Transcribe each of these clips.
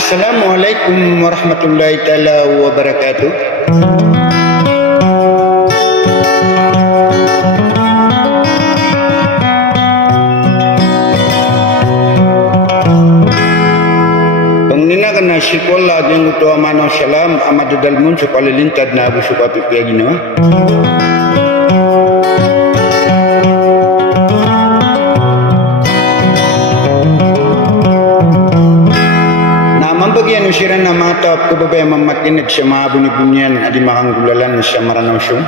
Assalamualaikum warahmatullahi taala wabarakatuh. Pengnina kana sekolah yang utua mano salam amad dalmun sekolah lintad na abu suka pipiagino. Bagian usiran na mata ko babay mamakinig sa mga bunyi-bunyian adi makanggulalan sa maranausyon.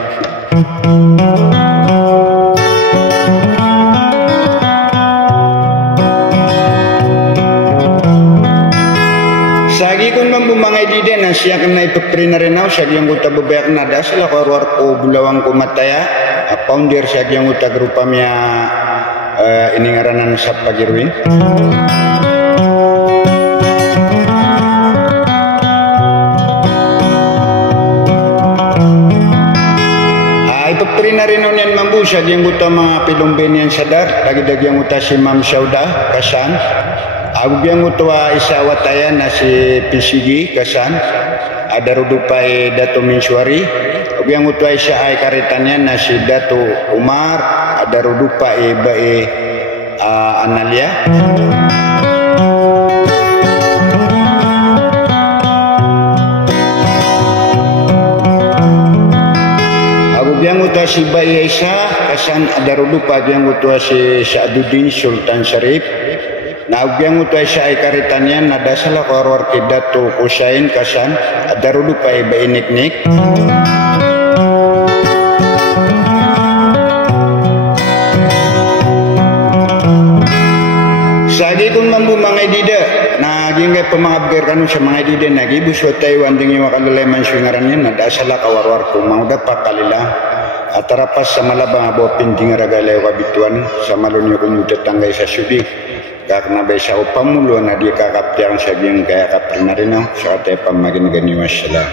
Sagi kung mambumangay di din na siya kang naipagpri na rin ako sa giyang uta babayak na dasal ako arwar ko bulawang ko mataya founder sa giyang uta grupa miya iningaranan sa pagirwin. Na rin yan mambusag yung uta mga pilumben yan sadar dagdag yung uta si Ma'am Sauda kasan agub yung uta isa watayan na si PCG kasan ada rudupay Dato Minswari agub yung uta isa ay karitanyan na si Dato Umar ada rudupay Bae Analia. Yang utua si Bayi Aisyah kasan ada rudupa yang utua si Sa'aduddin Sultan Syarif na yang utua si ay karitanyan nada salah korwar Dato Husain kasan ada rudupa Bayi Niknik. Sagi kung mambumangay dida na gingay pamangabgir kanu sa mga dida nagi buswatay wanding yung makalalaman swingaran yan nada salah kawarwar ko mauda pa kalila. Atarapas sa malabang abo pinting ragalay kabituan sa malunyo kung mutatangay sa subi karena besa upamulo na di kakaptiang sa biyang kaya kapri na rin sa katay pamagin gani wassalam.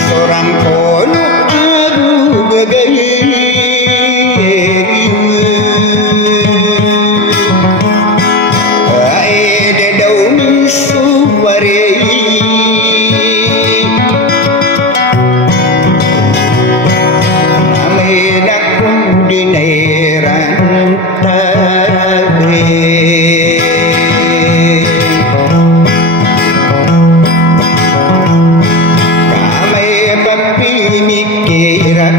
Seorang kono aku begini Aide daun suwari Namin ako dinairan tabi Kamay papimikiran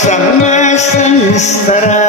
sama sengsara